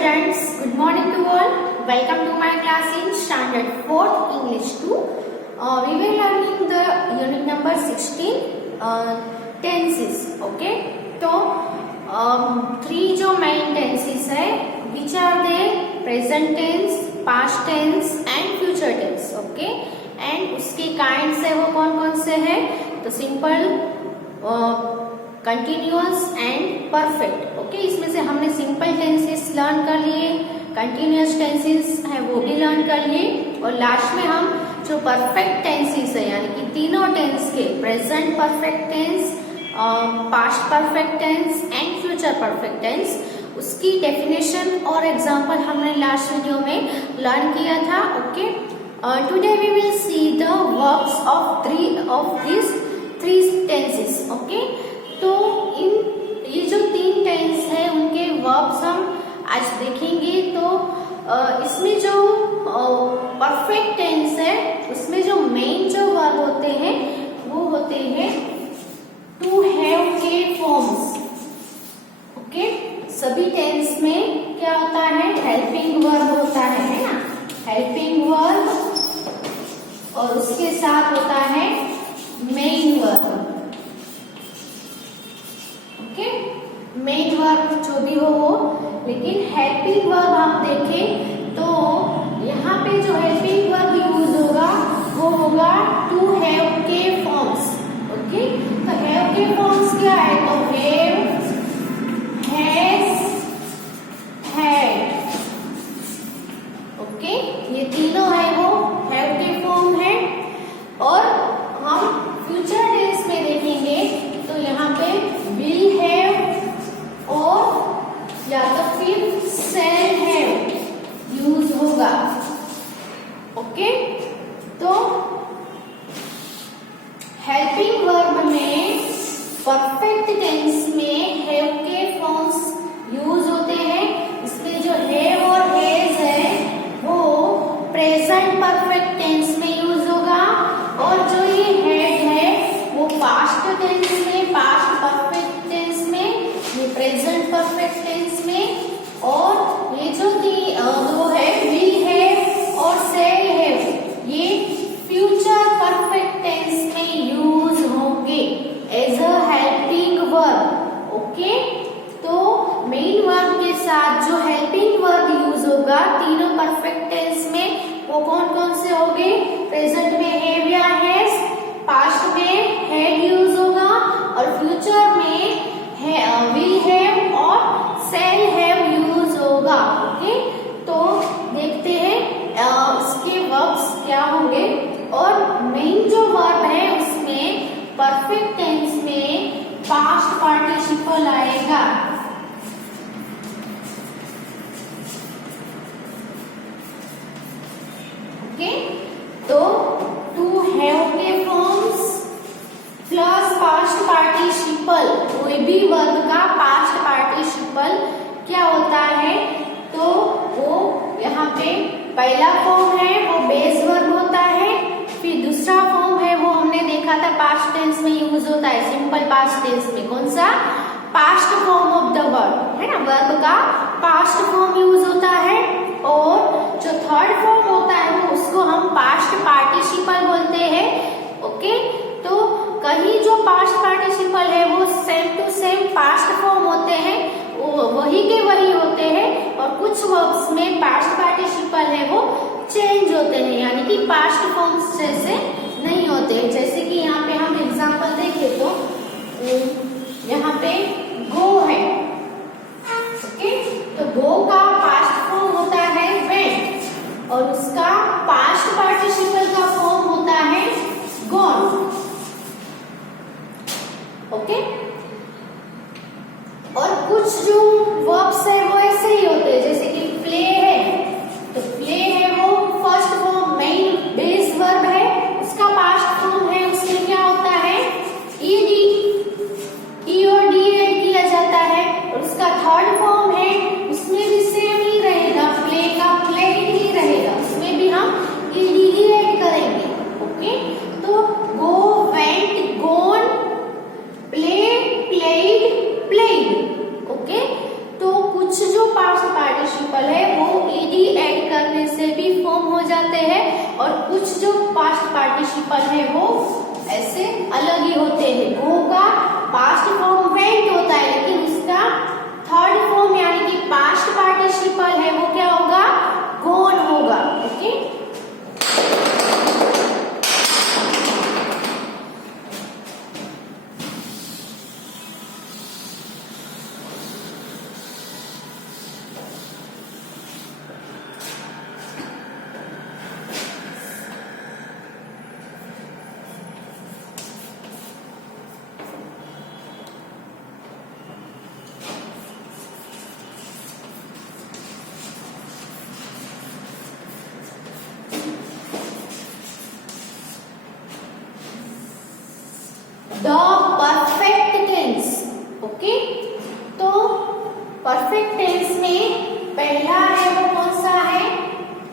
students, good morning to all. Welcome to my class in standard 4th English 2. We were learning the unit number 16 tenses. Okay, तो three जो main tenses है, which are they? Present tense, past tense and future tense. Okay, and उसके kinds है वो कौन कौन से है? तो simple, continuous and perfect. Okay, इसमें से हमने सिंपल टेंसेस लर्न कर लिए, कंटिन्यूअस टेंसेस है वो भी लर्न कर लिए, और लास्ट में हम जो परफेक्ट टेंसेस है यानी कि तीनों टेंस के present perfect tense, past perfect tense and future perfect tense, उसकी डेफिनेशन और एग्जांपल हमने लास्ट वीडियो में लर्न किया था. Okay, today we will see the verbs of this three tenses. Okay, तो ये जो तीन टेंस है उनके वर्ब्स हम आज देखेंगे. तो इसमें जो परफेक्ट टेंस है उसमें जो मेन जो वर्ब होते हैं वो होते हैं टू हैव के फॉर्म्स. ओके, सभी टेंस में क्या होता है? हेल्पिंग वर्ब होता है ना, हेल्पिंग वर्ब, और उसके साथ होता है मेन वर्ब. मेन वर्ब जो भी हो वो, लेकिन हेल्पिंग वर्ब आप देखें तो यहाँ पे जो हेल्पिंग वर्ब यूज होगा वो होगा टू हैव के फॉर्म्स. ओके, तो हैव के फॉर्म्स क्या है? तो हैव, हैज, हैड. ओके, ये तीनों है वो हैव के फॉर्म है. और हम फ्यूचर टेंस में देखेंगे तो यहाँ पे विल हैव और या तो फिर शैल हैव यूज होगा. ओके, तो हेल्पिंग वर्ब में परफेक्ट टेंस में हैव के फॉर्म्स यूज होते हैं. इसमें जो हैव और हैज है वो प्रेजेंट परफेक्ट टेंस में यूज होगा, और जो ये हैड है वो पास्ट टेंस में, पास्ट परफेक्ट टेंस में, प्रेजेंट परफेक्ट टेंस में, और ये जो वो है विल है और शैल है ये फ्यूचर परफेक्ट टेंस में यूज होंगे as a helping verb. Okay, तो मेन वर्ब के साथ जो हेल्पिंग वर्ब यूज होगा तीनों परफेक्ट टेंस में वो कौन कौन से होंगे? प्रेजेंट में हैव या हैज, पास्ट में हैड यूज होगा, और फ्यूचर में विल हैव और शैल हैव यूज होगा. ओके, तो देखते हैं इसके वर्ब्स क्या होंगे. और मेन जो वर्ब है उसमें परफेक्ट टेंस में पास्ट पार्टिसिपल आएगा. ओके, तो टू हैव के फॉर्म्स प्लस पास्ट पार्टिसिपल, कोई भी वर्ब का पास्ट पार्टिसिपल क्या होता है? तो वो यहाँ पे पहला फॉर्म है वो बेस वर्ब होता है, फिर दूसरा फॉर्म है वो हमने देखा था पास्ट टेंस में यूज होता है, सिंपल पास्ट टेंस में. कौन सा? Past form of the verb है ना, वर्ब का पास्ट फॉर्म यूज होता है. और जो थर्ड फॉर्म होता है वो उसको हम पास्ट पार्टिसिपल बोलते हैं. ओके, तो कहीं जो पास्ट पार्टिसिपल है वो same to same past form होते हैं, वही के वही होते हैं, और कुछ वर्ब्स में पास्ट पार्टिसिपल है वो चेंज होते हैं यानी कि पास्ट फॉर्म्स जैसे नहीं होते. जैसे कि यहाँ पे हम एग्जांपल देखें तो यहाँ पे गो है. ओके, तो गो का पास्ट फॉर्म होता है वेंट, और उसका पास्ट पार्टिसिपल का फॉर्म होता है गॉन. ओके, और कुछ जो वर्ब्स है वो ऐसे ही होते हैं, जैसे कि प्ले है, तो प्ले है वो first form main base verb है, उसका पास्ट फॉर्म है उसमें क्या होता है? ईडी, ई और डी ऐड किया जाता है, और उसका थर्ड फॉर्म है उसमें भी सेम ही रहेगा, प्ले का प्ले ही रहेगा, उसमें भी पार्टिसिपल है वो ऐसे अलग ही होते हैं। गो का पास्ट फॉर्म वेंट होता है, लेकिन उसका थर्ड फॉर्म यानी कि पास्ट पार्टिसिपल है वो क्या होगा, गोन होगा। Okay, the perfect tense. Okay, तो परफेक्ट टेंस में पहला है वो कौन सा है,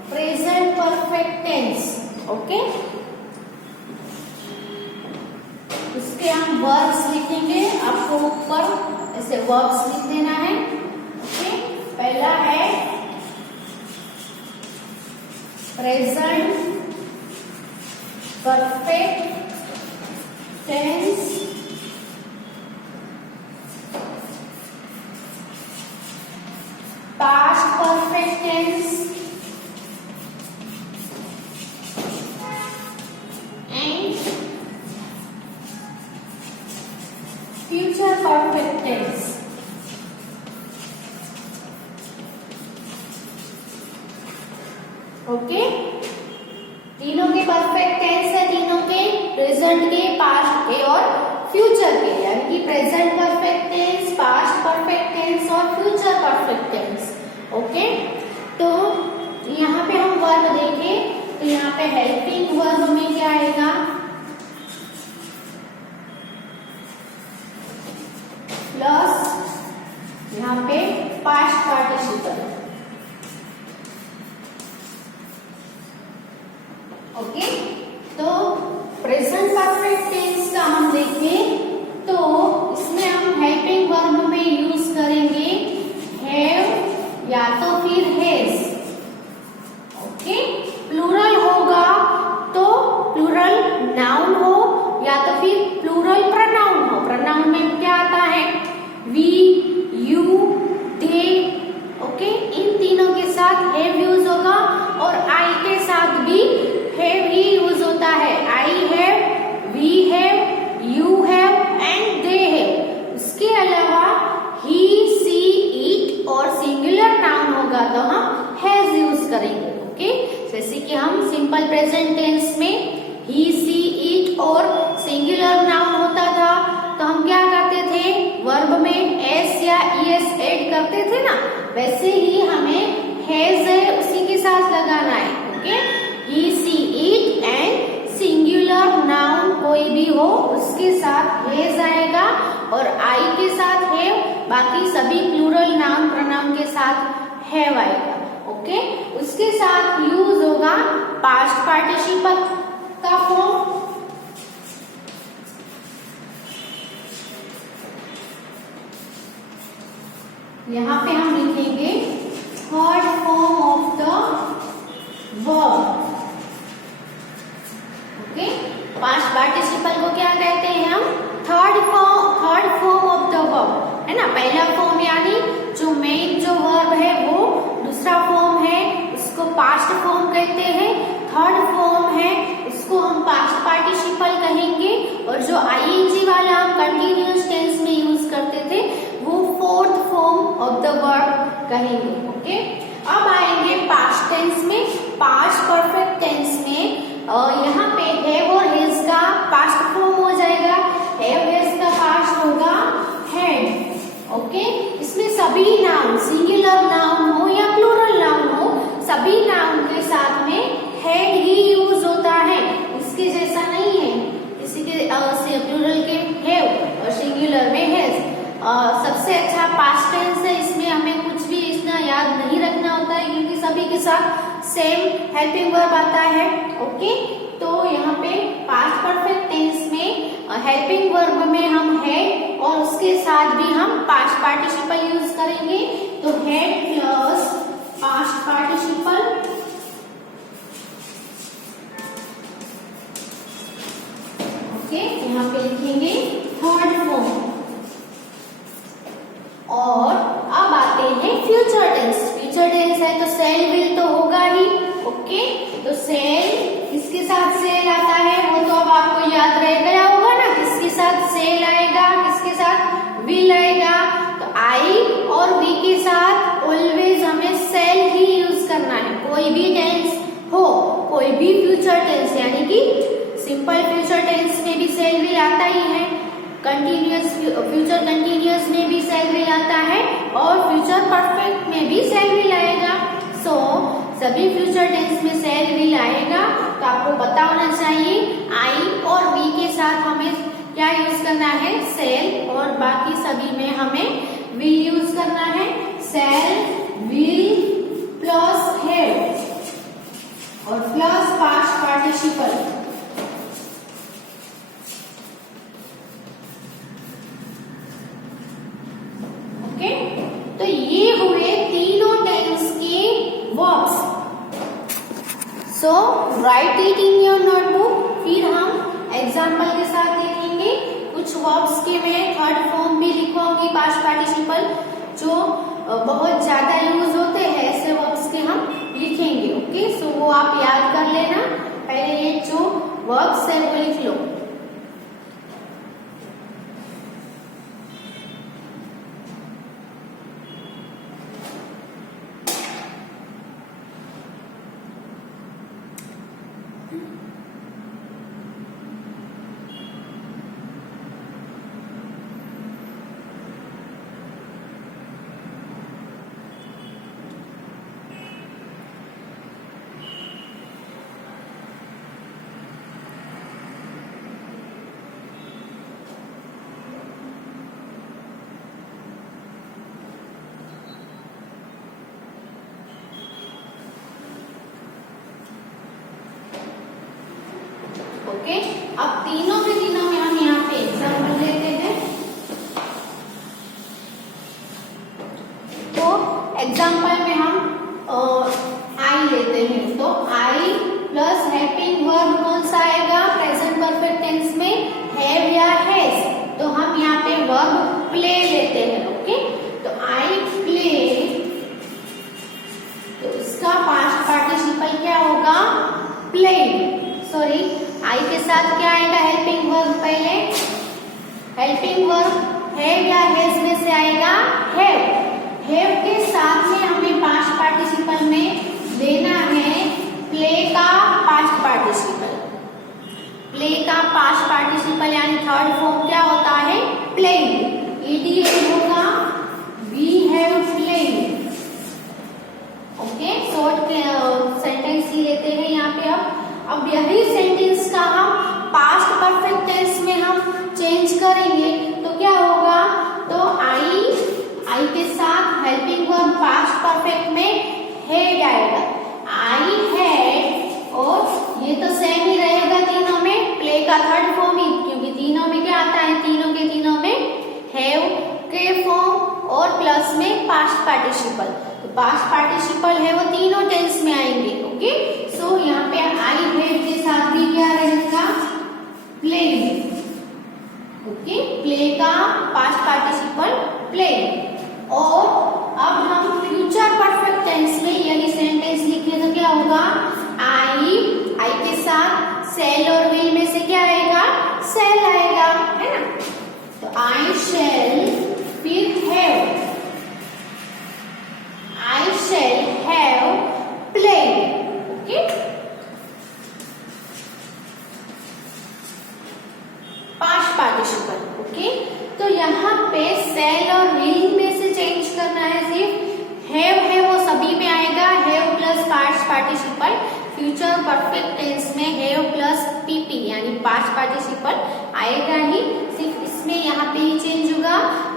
प्रेजेंट परफेक्ट टेंस। ओके, इसके हम वर्ब्स लिखेंगे, आपको ऊपर ऐसे वर्ब्स लिख देना है। ओके, पहला है present perfect tense, past perfect tense and future perfect tense. Okay, तीनों के परफेक्ट टेंस है, तीनों के प्रेजेंट के, पास्ट के और फ्यूचर के, यानी कि present perfect tense, past perfect tense और फ्यूचर परफेक्ट टेंस। ओके, तो यहाँ पे हम वर्ब देखें तो यहाँ पे हेल्पिंग वर्ब में क्या आएगा, प्लस यहाँ पे पास्ट पार्टिसिपल। ओके, तो प्रेजेंट परफेक्ट टेंस का हम देखें तो इसमें हम हेल्पिंग वर्ब में यूज करेंगे हैव या तो फिर हैज। ओके, प्लूरल होगा तो प्लूरल नाउन हो या तो फिर प्लूरल प्रोनाउन हो। प्रोनाउन में क्या आता है, वी, यू, दे। ओके, इन तीनों के साथ हैव यूज होगा और आई के साथ भी हैव ही यूज होता है। I have, we have, you have and they have. उसके अलावा ही, सी, इट और सिंगुलर नाउन होगा तो हम हैज यूज करेंगे। ओके, जैसे कि हम सिंपल प्रेजेंट टेंस में ही, सी, इट और सिंगुलर नाउन होता था तो हम क्या करते थे, वर्ब में एस या ईएस ऐड करते थे ना, वैसे ही हमें हैज है उसी के साथ लगाना है। Okay, he, she, it and singular noun कोई भी हो उसके साथ हैज आएगा और आई के साथ हैव, बाकी सभी प्लूरल नाउन प्रोनाउन के साथ हैव आएगा। ओके, उसके साथ यूज होगा पास्ट पार्टिसिपल का फॉर्म। यहाँ पे हम लिखेंगे third form of the verb. Okay, past participle को क्या कहते हैं हम, third form of the verb, है ना। पहला फॉर्म यानी जो मेन जो वर्ब है वो दूसरा फॉर्म है, उसको पास्ट फॉर्म कहते हैं। थर्ड फॉर्म है उसको हम पास्ट पार्टिसिपल कहेंगे और जो आईएनजी वाला हम कंटिन्यूअस टेंस में यूज करते थे वो fourth form of the verb कहेंगे। ओके, अब आएंगे पास्ट टेंस में। पास्ट परफेक्ट टेंस में यहाँ पे हैव और हैज का पास्ट फॉर्म हो जाएगा, हैव हैज का पास्ट होगा हैड। ओके, इसमें सभी नाउन, सिंगुलर नाउन हो या प्लूरल नाउन हो, सभी नाउन के साथ में हैड ही यूज होता है, इसके जैसा नहीं है। इसी के प्लूरल के हैव और सिंगुलर में हैज। सबसे अच्छा पास्ट टेंस है, इसमें हमें कुछ भी इतना याद नहीं रखना होता है क्योंकि सभी के साथ सेम हेल्पिंग वर्ब आता है। ओके, तो यहाँ पे पास्ट परफेक्ट टेंस में हेल्पिंग वर्ब में हम है और उसके साथ भी हम पास्ट पार्टिसिपल यूज करेंगे, तो हैड प्लस पास्ट पार्टिसिपल यहाँ पे लिखेंगे थर्ड फॉर्म। और अब आते हैं फ्यूचर टेंस। फ्यूचर टेंस है तो सेल विल तो होगा ही। ओके, तो सेल किसके साथ सेल आता है वो तो अब आपको याद रह गया होगा ना, किसके साथ सेल आएगा, किसके साथ विल आएगा। तो आई और वी के साथ ऑलवेज हमें सेल ही यूज करना है, कोई भी टेंस हो, कोई भी फ्यूचर टेंस, यानी कि सिंपल फ्यूचर टेंस में भी सेल विल आता ही है, कंटिन्यूअस फ्यूचर कंटिन्यूअस में भी सेल विल आता है और फ्यूचर परफेक्ट में भी सेल विल आएगा। सो सभी फ्यूचर टेंस में सेल विल आएगा। तो आपको पता होना चाहिए आई और वी के साथ हमें क्या यूज करना है, सेल, और बाकी सभी में हमें विल यूज करना है। सेल विल प्लस हैव और प्लस पास्ट पार्टिसिपल। ओके, तो ये हुए तीनों टेंस के verbs. So right it in your notebook. फिर हम एग्जाम्पल के साथ देखेंगे। कुछ वर्ब्स के मैं थर्ड फॉर्म भी लिखवाऊंगी, पास्ट पार्टिसिपल, जो बहुत ज्यादा यूज होते हैं, ऐसे वर्ब्स के हम लिखेंगे। ओके, सो वो आप याद कर लेना। पहले ये जो वर्ब्स है वो लिख लो। ओके, अब तीनों में हम यहाँ पे एग्जाम्पल लेते हैं। तो एग्जाम्पल में हम आई लेते हैं। तो आई प्लस हेल्पिंग वर्ब कौन सा आएगा प्रेजेंट परफेक्ट टेंस में, हैव या हैज। तो हम यहाँ पे वर्ब प्ले लेते हैं। ओके, तो आई प्ले, तो इसका पास्ट पार्टिसिपल क्या होगा, प्लेड। सॉरी, आई के साथ क्या आएगा, हेल्पिंग वर्ब। पहले हेल्पिंग वर्ब हैव या हैज में से आएगा हैव। हैव के साथ में हमें पास्ट पार्टिसिपल में लेना है प्ले का पास्ट पार्टिसिपल। प्ले का पास्ट पार्टिसिपल यानी थर्ड फॉर्म क्या होता है, प्लेइंग। ईडीएल होगा we have playing. Okay, short sentence ही लेते हैं यहाँ पे। अब यही सेंटेंस का हम पास्ट परफेक्ट टेंस में हम चेंज करेंगे तो क्या होगा, तो आई के साथ हेल्पिंग वर्ब पास्ट परफेक्ट में हैड आएगा। आई हैड, और ये तो सेम ही रहेगा तीनों में, प्ले का थर्ड फॉर्म ही, क्योंकि तीनों में क्या आता है, तीनों के तीनों में हैव के फॉर्म और प्लस में पास्ट पार्टिसिपल। तो पास्ट पार्टिसिपल है वो तीनों टेंस में आएंगे। ओके, सो यहाँ पे आई हैव के साथ भी क्या रहेगा, प्लेइंग। ओके, प्ले का पास्ट पार्टिसिपल प्लेइंग। और अब हम फ्यूचर परफेक्ट टेंस में यही सेंटेंस लिखे तो क्या होगा, आई के साथ सेल और विल में से क्या आएगा, सेल आएगा, है ना। तो आई शेल, फिर have, I shall have played. Okay, past participle. Okay, तो यहाँ पे सेल और विल में से चेंज करना है सिर्फ। हैव है वो सभी में आएगा, have plus past participle. Future perfect tense में हैव प्लस पीपी यानी पास्ट पार्टिसिपल आएगा ही, सिर्फ इसमें यहाँ पे ही चेंज होगा।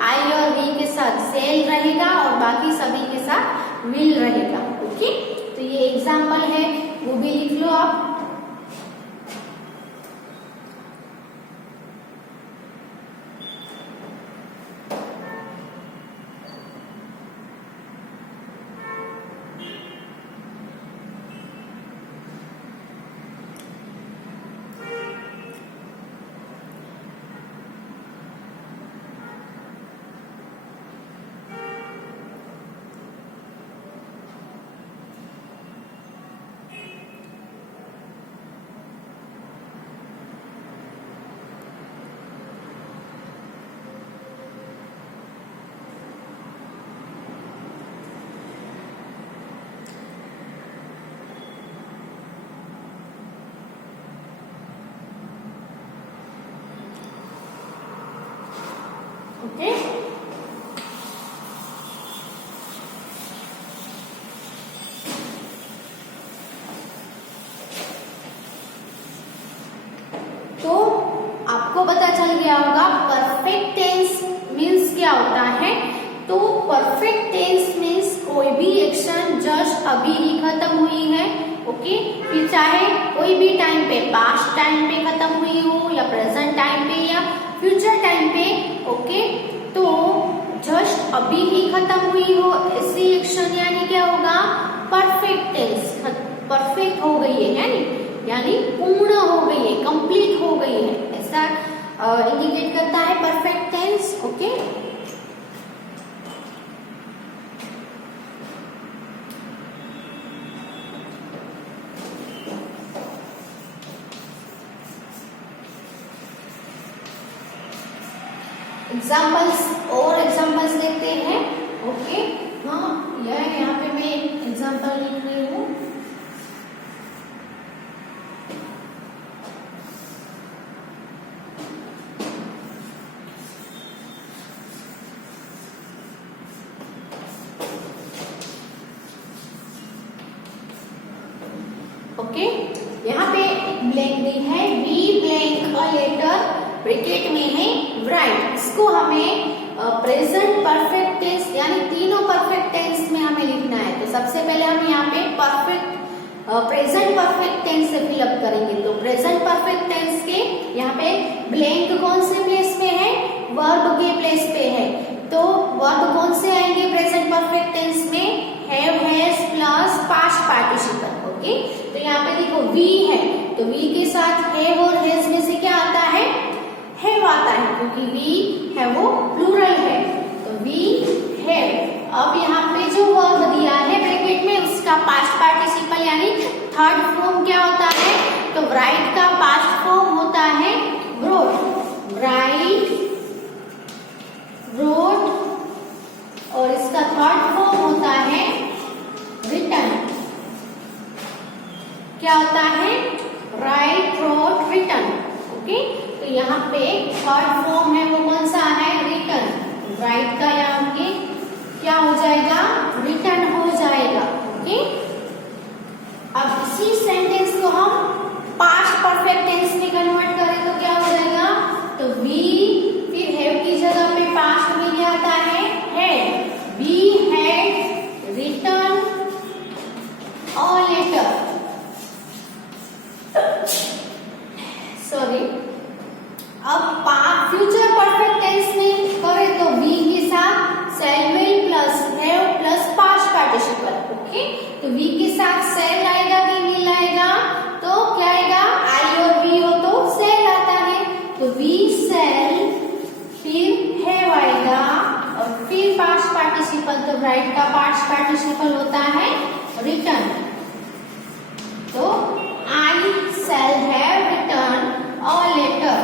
आई और वी के साथ सेल रहेगा और बाकी सभी के साथ विल रहेगा। ओके, तो ये एग्जाम्पल है, वो भी लिख लो आप। तो परफेक्ट टेंस मीन्स कोई भी एक्शन जस्ट अभी ही खत्म हुई है, ओके। फिर चाहे कोई भी टाइम पे, पास्ट टाइम पे खत्म हुई हो या प्रेजेंट टाइम पे या फ्यूचर टाइम पे, ओके। तो जस्ट अभी ही खत्म हुई हो ऐसी एक्शन यानी क्या होगा, परफेक्ट टेंस, परफेक्ट हो गई है यानी पूर्ण हो गई है, कंप्लीट हो गई है, ऐसा इंडिकेट करता है परफेक्ट टेंस, ओके। एग्जाम्पल्स देखते हैं, ओके। हाँ, यहाँ पे मैं एग्जाम्पल लिख रही हूँ। ओके, यहाँ पे ब्लैंक दी है, B blank a letter, bracket में है राइट। इसको हमें प्रेजेंट परफेक्ट टेंस यानी तीनों परफेक्ट टेंस में हमें लिखना है। तो सबसे पहले हम यहाँ पे प्रेजेंट परफेक्ट टेंस से फिलअप करेंगे। तो प्रेजेंट परफेक्ट टेंस के यहाँ पे ब्लैंक कौन से प्लेस पे है, वर्ब के प्लेस पे है। तो वर्ब कौन से आएंगे प्रेजेंट परफेक्ट टेंस में, have, has plus past participle, okay. तो यहाँ पे देखो वी है, तो वी के साथ हैव और हैज में से क्या आता है, हैव आता है, क्योंकि वी है वो प्लूरल है, तो वी हैव। अब यहाँ पे जो वर्ब दिया है ब्रैकेट में उसका पास्ट पार्टिसिपल यानी थर्ड फॉर्म क्या होता है, तो राइट का पास्ट फॉर्म होता है wrote, राइट, wrote, और इसका थर्ड फॉर्म होता है रिटन। क्या होता है, राइट, wrote, रिटन, ओके। तो यहाँ पे थर्ड फॉर्म है वो कौन सा है, रिटन। राइट का यहाँ पे क्या हो जाएगा, रिटन हो जाएगा, ओके। अब इसी सेंटेंस को हम पास्ट परफेक्ट टेंस में कन्वर्ट करें तो क्या हो जाएगा, तो वी फिर हैव की जगह पे पास्ट में क्या आता है, had, we had written a letter, sorry. अब फ्यूचर परफेक्ट टेंस में करें तो वी के साथ shall will plus have plus past participle, okay. तो वी के साथ shall आएगा कि will आएगा, तो क्या आएगा, आई और वी हो तो shall आता है, तो वी shall, फिर हैव आएगा और फिर पास्ट पार्टिसिपल, तो राइट का पास्ट पार्टिसिपल होता है रिटन। तो आई shall have written a letter,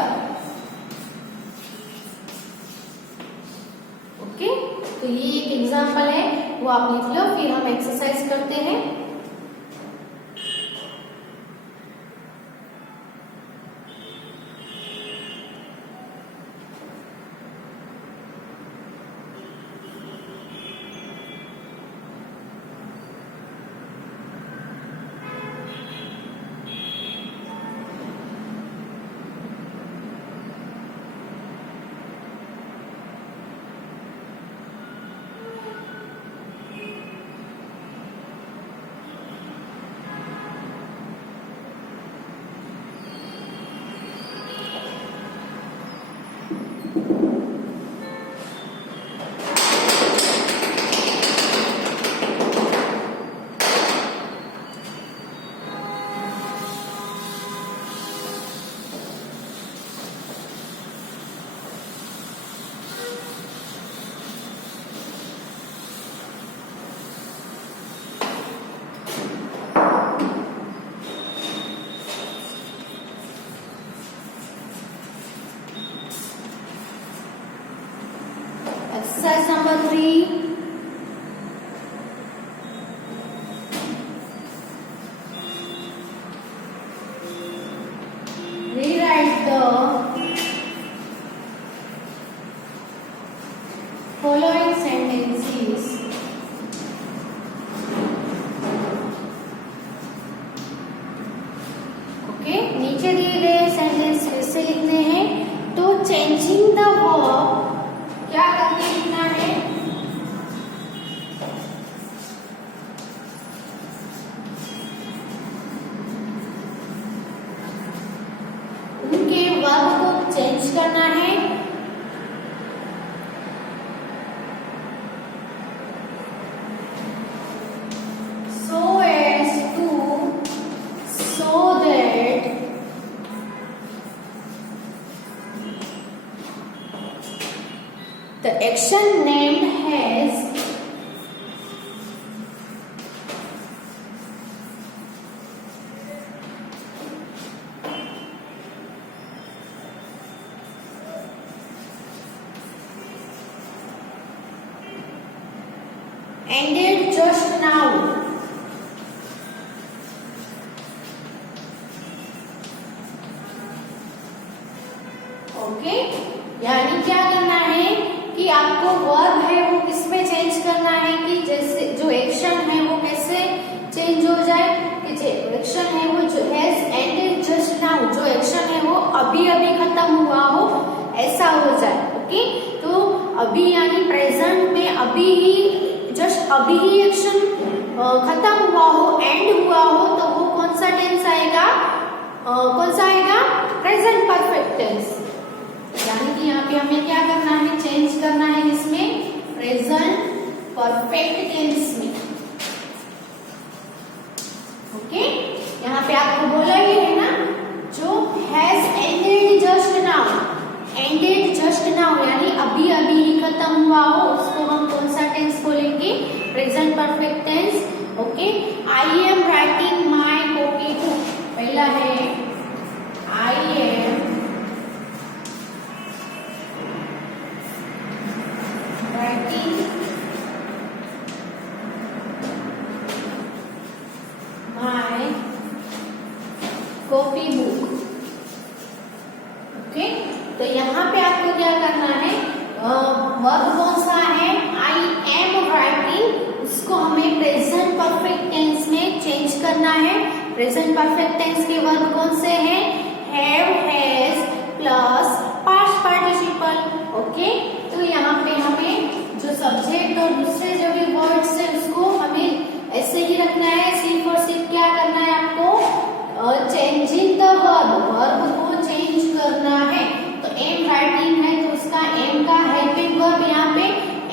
okay. तो ये एक एग्जांपल है, वो आप लिख लो, फिर हम एक्सरसाइज करते हैं। करना है। So that the action named has ended just now. Okay, यानी क्या करना है कि आपको वर्ब है वो किसमें चेंज करना है कि जैसे जो एक्शन है वो कैसे चेंज हो जाए कि जो एक्शन है वो जो हैज एंडेड जस्ट नाउ, जो एक्शन है वो अभी अभी खत्म हुआ हो ऐसा हो जाए। ओके, तो अभी यानी प्रेजेंट में अभी ही जस्ट अभी ही एक्शन खत्म हुआ हो, एंड हुआ हो, तो वो कौन सा टेंस आएगा, कौन सा आएगा, प्रेजेंट परफेक्ट टेंस। यानी कि यहाँ पे हमें क्या करना है, चेंज करना है इसमें प्रेजेंट परफेक्ट टेंस में। ओके, यहाँ पे आपको बोला ही है ना, जो has ended just now, ended just now यानी अभी अभी ही खत्म हुआ हो, उसको हम कौन सा टेंस बोलेंगे, present perfect tense. Okay, I am writing my copy book, पहला है I am writing my copy book। Okay, तो यहाँ पे आपको क्या करना है, वर्ब कौन सा है, आई एम राइटिंग, उसको हमें प्रेजेंट परफेक्ट टेंस में चेंज करना है। प्रेजेंट परफेक्ट टेंस के वर्ब कौन से हैं, have, has plus past participle. Okay, तो यहाँ पे हमें जो सब्जेक्ट और दूसरे जो भी वर्ड्स है उसको हमें ऐसे ही रखना है, सिर्फ और सिर्फ क्या करना है आपको, चेंजिंग द वर्ब को चेंज करना है। तो एम राइटिंग है तो उसका एम का हेल्पिंग वर्ब यहाँ पे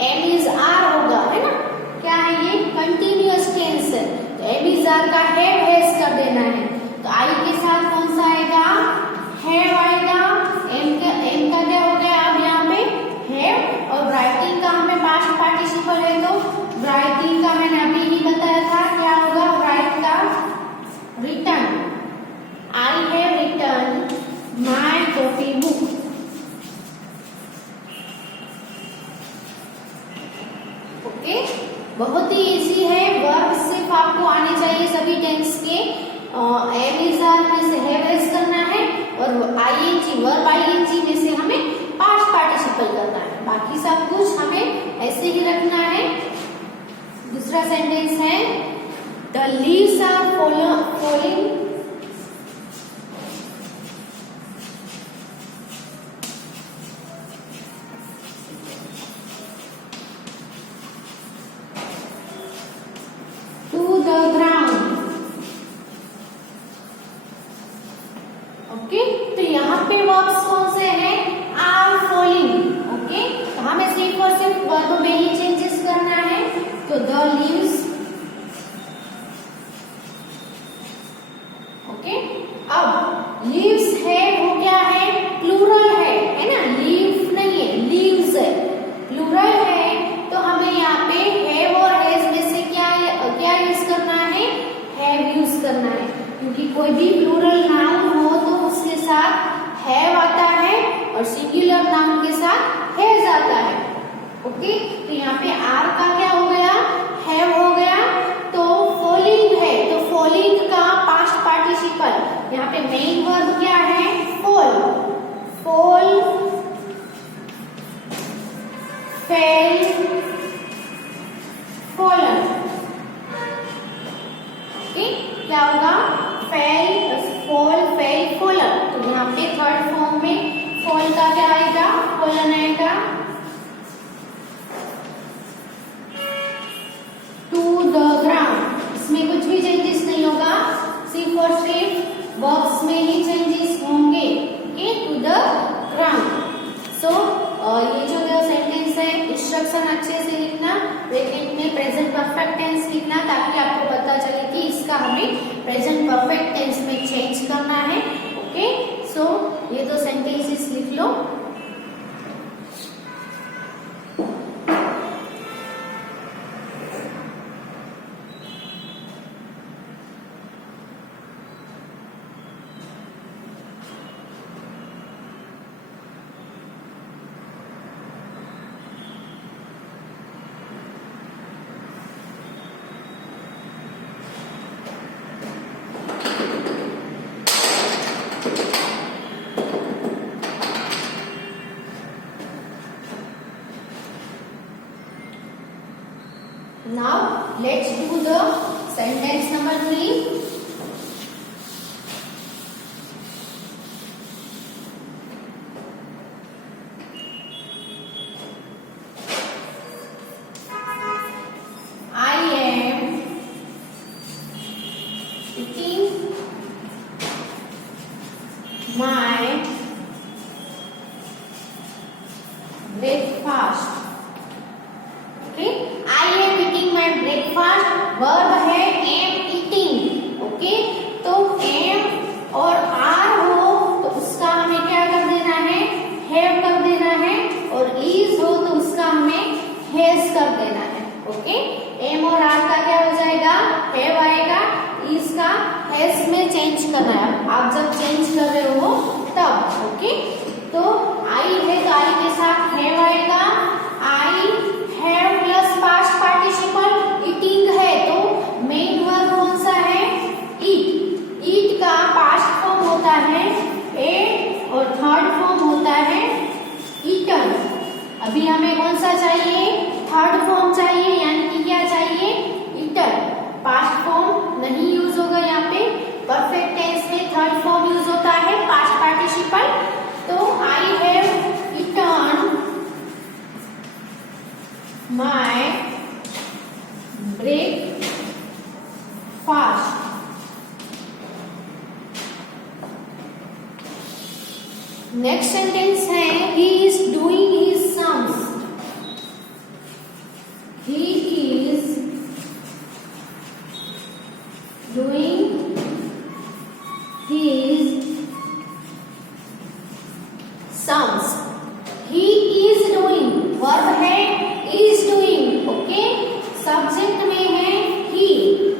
एम इज आर होगा, है ना, क्या है ये, कंटिन्यूअस टेंस है, तो एम इज आर का हैव हैज कर देना है। तो आई के साथ कौन सा आएगा, हैव आएगा, एम का क्या हो गया अब यहाँ पे हैव, और राइटिंग का हमें पास्ट पार्टिसिपल है तो राइटिंग का मैंने अभी ही बताया था क्या होगा, राइट का return, I have return my copy book. Okay, बहुत ही इजी है, वर्ब सिर्फ आपको आने चाहिए सभी टेंस के, एम इज आर में से हैव हैज करना है और आईएनजी वर्ब आईएनजी में से हमें पास्ट पार्टिसिपल करना है, बाकी सब कुछ हमें ऐसे ही रखना है। दूसरा सेंटेंस है the leaves are falling to the ground. Okay, तो यहाँ पे वर्ब्स कौन से हैं, आर फॉलिंग। ओके, तो हमें सिर्फ और सिर्फ वर्ब में ही चेंजेस करना है, तो द लीव्स। ओके, अब लीव्स है वो क्या है, प्लूरल है ना, लीव नहीं है, लीव्स है, प्लूरल है, तो हमें यहाँ पे हैव और हैज में से क्या यूज करना है, हैव यूज करना है, क्योंकि कोई भी प्लूरल नाउन हो तो उसके साथ हैव आता है और सिंगुलर नाउन के साथ हैज आता है। ओके, तो यहाँ पे आर का क्या हो गया, हैव हो गया, तो फॉलिंग है तो फॉलिंग का पास्ट पार्टिसिपल यहाँ पे मेन वर्ब क्या है, fall, fall, fail, fallen. Okay, क्या होगा, फेल, फॉल, फेल, फॉलन, तो यहाँ पे थर्ड फॉर्म में फॉल का क्या आएगा, फॉलन आएगा। टू द ग्राउंड, इसमें कुछ भी चेंजेस नहीं होगा, सिर्फ और सिर्फ वर्ब्स में ही चेंजेस होंगे। Okay, to the ground. Tense लिखना ताकि आपको पता चले कि इसका हमें प्रेजेंट परफेक्ट टेंस में चेंज करना है। ओके, सो ये दो सेंटेंसेस लिख लो। Now let's do the sentence number 3. I am eating my breakfast. Okay, I am eating my breakfast. Verb है am eating. ओके, तो am और are हो तो उसका हमें क्या कर देना है, have कर देना है, और is हो तो उसका हमें has कर देना है। ओके, am और are का क्या हो जाएगा, have आएगा, is का has में चेंज करना है। आप जब चेंज कर रहे हो तब। ओके, तो I है तो I के साथ have आएगा। I have plus past participle eating है तो मेन वर्ब कौन सा है, ईट। ईट का पास्ट फॉर्म होता है एट और थर्ड फॉर्म होता है ईटन। अभी हमें कौन सा चाहिए, थर्ड फॉर्म चाहिए, यानी कि क्या चाहिए, ईटन। पास्ट फॉर्म नहीं यूज होगा यहाँ पे, परफेक्ट टेंस में थर्ड फॉर्म यूज होता है पास्ट पार्टिसिपल। तो I have eaten my breakfast. Next sentence है he is doing his sums. He is doing his sums. He is doing verb है is doing. ओके, सब्जेक्ट में है he,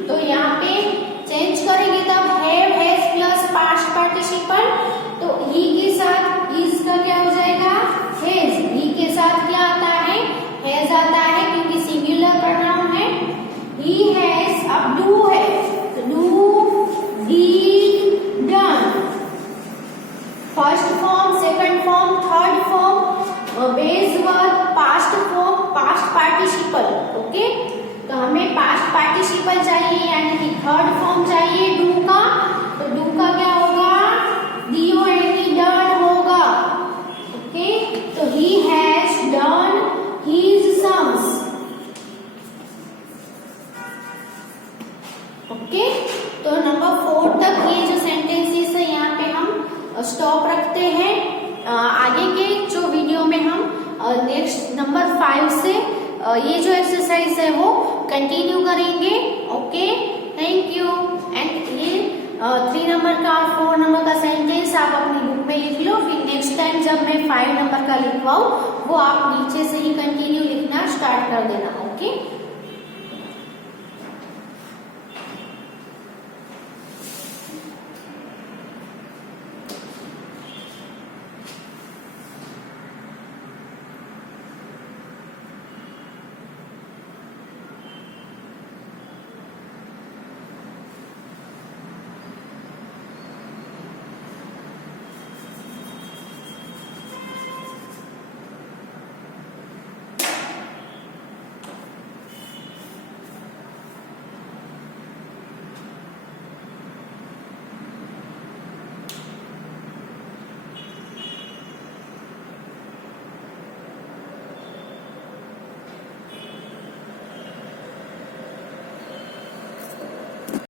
तो यहाँ पे चेंज करेंगे तब have has plus past participle, तो he के साथ is का क्या हो जाएगा, has। he के साथ क्या आता है, has आता है, क्योंकि सिंगुलर प्रोनाउन है। he has, अब do है तो do, did, done। First form, second form, third form, base verb, past form, past participle. Okay, तो हमें पास्ट पार्टिसिपल चाहिए, यानी कि थर्ड फॉर्म चाहिए डू का, तो डू का क्या होगा, डीओ एनी, डन होगा। ओके, तो he has done his sums. Okay, तो नंबर 4 तक ये जो सेंटेंसेस है यहाँ पे हम स्टॉप रखते हैं। आगे के जो वीडियो में हम नेक्स्ट नंबर 5 से ये जो एक्सरसाइज है वो कंटिन्यू करेंगे। Okay, thank you. एंड ये 3 नंबर का और 4 नंबर का सेंटेंस आप अपनी बुक में लिख लो, फिर नेक्स्ट टाइम जब मैं 5 नंबर का लिखवाऊं वो आप नीचे से ही कंटिन्यू लिखना स्टार्ट कर देना। ओके।